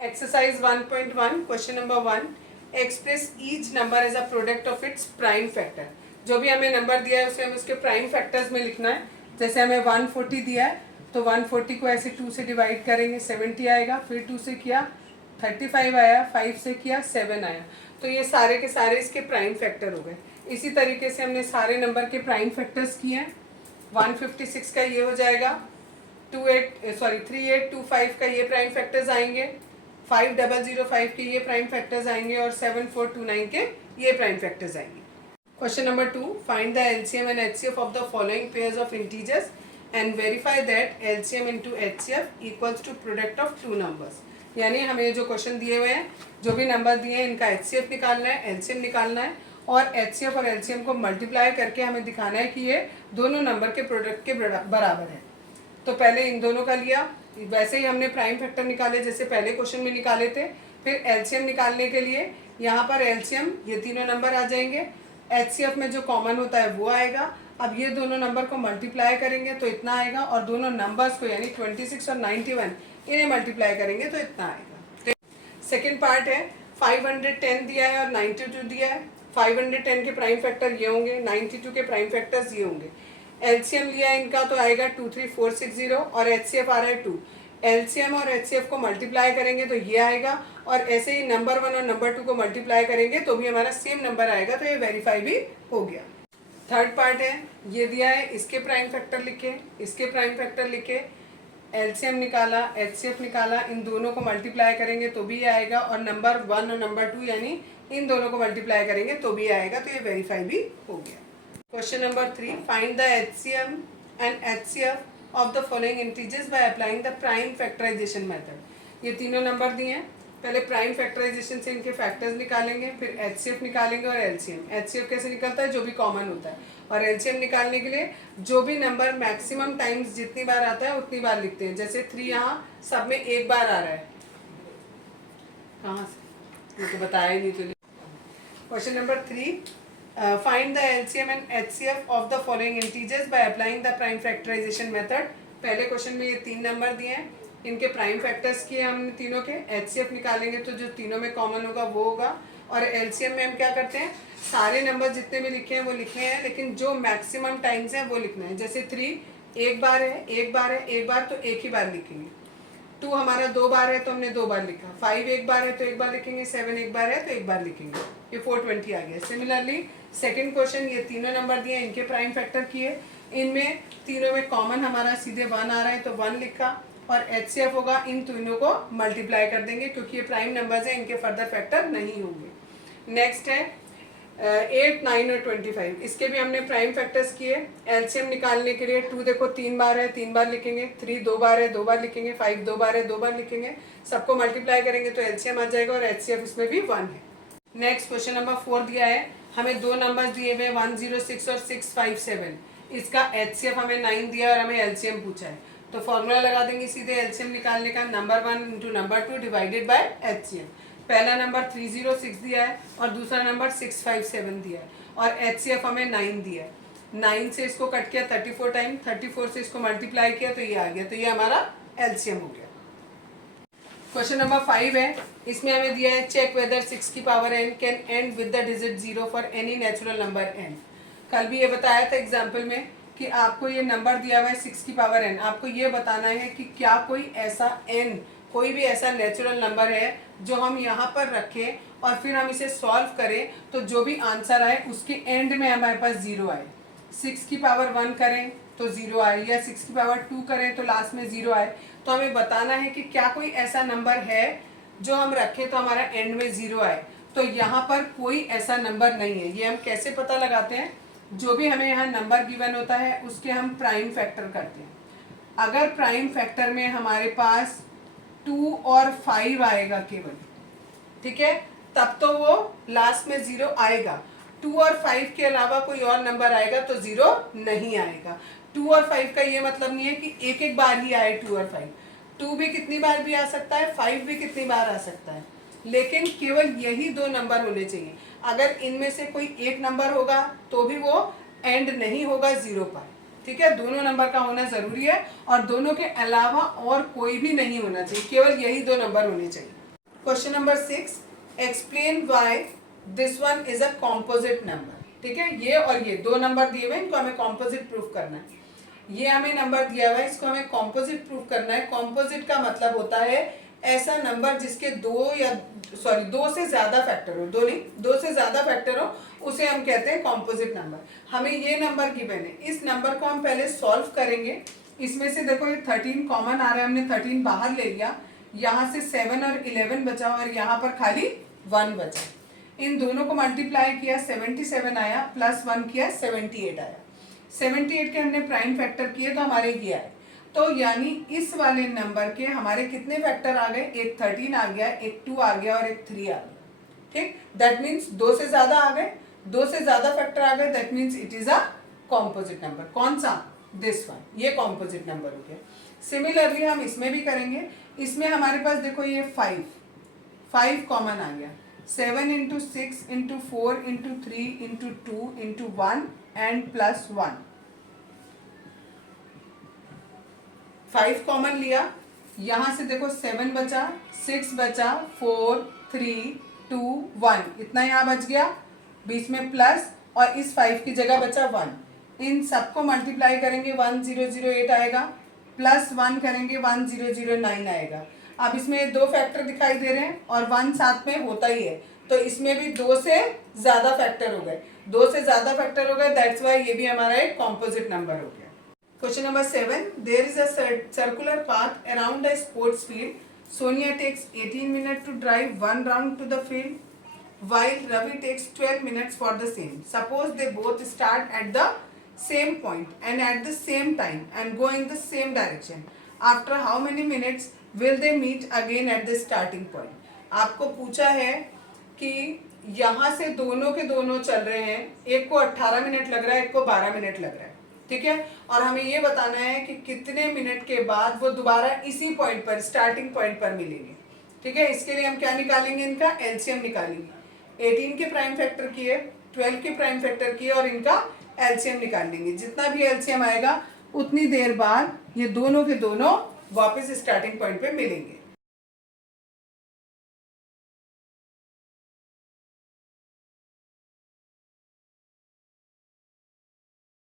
Exercise 1.1 question number 1 express each number as a product of its prime factor। जो भी हमें number दिया है उसे हमें उसके प्राइम फैक्टर्स में लिखना है। जैसे हमें 140 दिया है तो 140 को ऐसे 2 से डिवाइड करेंगे 70 आएगा, फिर 2 से किया 35 आया, 5 से किया 7 आया। तो ये सारे के सारे इसके प्राइम फैक्टर हो गए। इसी तरीके से हमने सारे नंबर के प्राइम फैक्टर्स किए हैं। 156 का ये हो जाएगा, 3825 का ये प्राइम फैक्टर्स आएंगे, 5005 के ये प्राइम फैक्टर्स आएंगे और 7429 के ये प्राइम फैक्टर्स आएंगे। Question number 2 find the LCM and HCF of the following pairs of integers and verify that LCM into HCF equals to product of two numbers. यानी हमें जो क्वेश्चन दिए हुए हैं, जो भी नंबर दिए हैं, इनका एचसीएफ निकालना है, एलसीएम निकालना है और एचसीएफ और एलसीएम को मल्टीप्लाई करके हमें दिखाना है कि ये दोनों नंबर के प्रोडक्ट के बराबर है। तो पहले इन दोनों का लिया, वैसे ही हमने प्राइम फैक्टर निकाले जैसे पहले क्वेश्चन में निकाले थे। फिर एलसीएम निकालने के लिए यहाँ पर एलसीएम ये तीनों नंबर आ जाएंगे, एचसीएफ में जो कॉमन होता है वो आएगा। अब ये दोनों नंबर को मल्टीप्लाई करेंगे तो इतना आएगा और दोनों नंबर्स को यानी 26 और 91 इन्हें मल्टीप्लाई करेंगे तो इतना आएगा। सेकेंड पार्ट है 510 दिया है और 92 दिया है। 510 के प्राइम फैक्टर ये होंगे, 92 के प्राइम फैक्टर्स ये होंगे। एलसीएम लिया इनका तो आएगा 23460 और एचसीएफ आ रहा है 2। एलसीएम और एचसीएफ को मल्टीप्लाई करेंगे तो ये आएगा और ऐसे ही नंबर 1 और नंबर 2 को मल्टीप्लाई करेंगे तो भी हमारा सेम नंबर आएगा, तो ये वेरीफाई भी हो गया। थर्ड पार्ट है ये दिया है, इसके प्राइम फैक्टर लिखे, इसके प्राइम फैक्टर लिखे, एलसीएम निकाला, एचसीएफ निकाला, इन दोनों को मल्टीप्लाई करेंगे तो भी आएगा और नंबर 1 और नंबर 2 यानी इन दोनों को मल्टीप्लाई करेंगे तो भी आएगा, तो ये वेरीफाई भी हो गया। Question number 3 find the HCM and HCF of the following integers by applying the prime factorisation method. ये तीनों नंबर दिए हैं, पहले प्राइम फैक्टराइजेशन से इनके फैक्टर्स निकालेंगे, फिर एचसीएफ निकालेंगे और एलसीएम। एचसीएफ कैसे निकलता है, जो भी कॉमन होता है, और एलसीएम निकालने के लिए जो भी नंबर मैक्सिमम टाइम्स जितनी बार आता है उतनी बार लिखते हैं। जैसे 3 यहाँ सब में एक बार आ रहा है, कहाँ से मुझे बताया ही नहीं तो। Question number 3 find the LCM and HCF of the following integers by applying the prime factorisation method. पहले क्वेश्चन में ये 3 नंबर दिए हैं, इनके प्राइम फैक्टर्स किए हमने तीनों के। एचसीएफ निकालेंगे तो जो तीनों में कॉमन होगा वो होगा, और एलसीएम में हम क्या करते हैं, सारे नंबर जितने भी लिखे हैं वो लिखे हैं, लेकिन जो मैक्सिमम टाइम्स हैं वो लिखना है। जैसे 3 एक बार है, एक बार है, एक बार तो एक ही बार लिखेंगे। 2 हमारा 2 बार है तो हमने 2 बार लिखा। 5 एक बार है तो एक बार लिखेंगे। 7 एक बार है तो एक बार लिखेंगे। ये 420 आ गया। सिमिलरली सेकंड क्वेश्चन, ये तीनों नंबर दिए, इनके प्राइम फैक्टर किए, इनमें तीनों में कॉमन हमारा सीधे 1 आ रहा है तो 1 लिखा, और एचसीएफ होगा इन तीनों को मल्टीप्लाई कर देंगे क्योंकि ये प्राइम नंबर्स हैं, इनके फर्दर फैक्टर नहीं होंगे। नेक्स्ट है 8, 9 और 25, इसके भी हमने प्राइम फैक्टर्स किए। एलसीएम निकालने के लिए 2 देखो 3 बार है, 3 बार लिखेंगे। 3 2 बार है, 2 बार लिखेंगे। 5 2 बार है, 2 बार लिखेंगे। सबको मल्टीप्लाई करेंगे तो एलसीएम आ जाएगा और एचसीएफ इसमें भी 1 है। नेक्स्ट क्वेश्चन नंबर 4 दिया है, हमें 2 नंबर्स दिए हुए 106 और 657। इसका एचसीएफ हमें 9 दिया और हमें एलसीएम पूछा है, तो फॉर्मूला लगा देंगे सीधे एलसीएम निकालने का, number 1 into number 2 divided by HCM. पहला नंबर 306 दिया है और दूसरा नंबर 657 दिया है, और एचसीएफ हमें 9 दिया है। 9 से इसको कट किया 34 टाइम, 34 से इसको मल्टीप्लाई किया तो ये आ गया, तो ये हमारा एलसीएम हो गया। क्वेश्चन नंबर 5 है, इसमें हमें दिया है चेक वेदर 6 की power n can and with the digit 0 for any natural number n। कल भी ये बताया था एग्जाम्पल में कि आपको ये नंबर दिया हुआ है 6 की पावर n, आपको ये बताना है कि क्या कोई ऐसा n, कोई भी ऐसा नेचुरल नंबर है जो हम यहाँ पर रखें और फिर हम इसे सॉल्व करें तो जो भी आंसर आए उसके एंड में हमारे पास 0 आए। 6 की पावर 1 करें तो 0 आए, या 6 की पावर 2 करें तो लास्ट में 0 आए। तो हमें बताना है कि क्या कोई ऐसा नंबर है जो हम रखें तो हमारा एंड में 0 आए। तो यहाँ पर कोई ऐसा नंबर नहीं है। ये हम कैसे पता लगाते हैं, जो भी हमें यहाँ नंबर गिवन होता है उसके हम प्राइम फैक्टर करते हैं। अगर प्राइम फैक्टर में हमारे पास 2 और 5 आएगा केवल, ठीक है, तब तो वो लास्ट में 0 आएगा। 2 और 5 के अलावा कोई और नंबर आएगा तो 0 नहीं आएगा। 2 और 5 का ये मतलब नहीं है कि एक एक बार ही आए 2 और 5। 2 भी कितनी बार भी आ सकता है, 5 भी कितनी बार आ सकता है, लेकिन केवल यही 2 नंबर होने चाहिए। अगर इनमें से कोई एक नंबर होगा तो भी वो एंड नहीं होगा 0 पर, ठीक है। दोनों नंबर का होना जरूरी है और दोनों के अलावा और कोई भी नहीं होना चाहिए, केवल यही 2 नंबर होने चाहिए। Question number 6, explain why this one is a composite number. ठीक है, ये और ये दो नंबर दिए हुए हैं, इनको हमें कॉम्पोजिट प्रूफ करना है। ये हमें नंबर दिया हुआ है, इसको हमें कॉम्पोजिट प्रूफ करना है। कॉम्पोजिट का मतलब होता है ऐसा नंबर जिसके दो से ज्यादा फैक्टर हो, दो नहीं, दो से ज्यादा फैक्टर हो, उसे हम कहते हैं कॉम्पोजिट नंबर। हमें ये नंबर गिवन है, इस नंबर को हम पहले सॉल्व करेंगे। इसमें से देखो ये 13 कॉमन आ रहा है, हमने 13 बाहर ले लिया, यहाँ से 7 और 11 बचा और यहाँ पर खाली 1 बचा। इन दोनों को मल्टीप्लाई किया, 77 आया, प्लस 1 किया, 78 आया। 78 के हमने प्राइम फैक्टर किए तो हमारे ये आए। तो यानी इस वाले नंबर के हमारे कितने फैक्टर आ गए, एक 13 आ गया, एक 2 आ गया और एक 3 आ गया। ठीक, दैट मीन्स दो से ज्यादा आ गए, दो से ज्यादा फैक्टर आ गए, that means it is a composite number. कौन सा, दिस वन, ये कॉम्पोजिट नंबर हो गया। सिमिलरली हम इसमें भी करेंगे। इसमें हमारे पास देखो ये 5 कॉमन आ गया, 7 into 6 into 4 into 3 into 2 into 1 and plus 1। 5 common लिया, यहां से देखो 7 बचा, 6 बचा, 4 3 2 1, इतना यहाँ बच गया, बीच में प्लस और इस 5 की जगह बचा 1। इन सबको मल्टीप्लाई करेंगे 1008 आएगा, प्लस 1 करेंगे 1009 आएगा। अब इसमें दो फैक्टर दिखाई दे रहे हैं और 1 साथ में होता ही है, तो इसमें भी दो से ज्यादा फैक्टर हो गए, दो से ज्यादा फैक्टर हो गए, दैट्स वाई ये भी हमारा एक कॉम्पोजिट नंबर हो गया। Question number 7. There is a circular path around a sports field. Sonia takes 18 minutes to drive one round to the field, while Ravi takes 12 minutes for the same. Suppose they both start at the same point and at the same time and go in the same direction. After how many minutes will they meet again at the starting point? आपको पूछा है कि यहाँ से दोनों के दोनों चल रहे हैं, एक को 18 मिनट लग रहा है, एक को 12 मिनट लग रहा है। ठीक है, और हमें ये बताना है कि कितने मिनट के बाद वो दोबारा इसी पॉइंट पर, स्टार्टिंग पॉइंट पर मिलेंगे। ठीक है, इसके लिए हम क्या निकालेंगे, इनका एलसीएम निकालेंगे। 18 के प्राइम फैक्टर किए, 12 के प्राइम फैक्टर किए और इनका एलसीएम निकाल लेंगे। जितना भी एलसीएम आएगा उतनी देर बाद ये दोनों के दोनों वापस स्टार्टिंग पॉइंट पे मिलेंगे।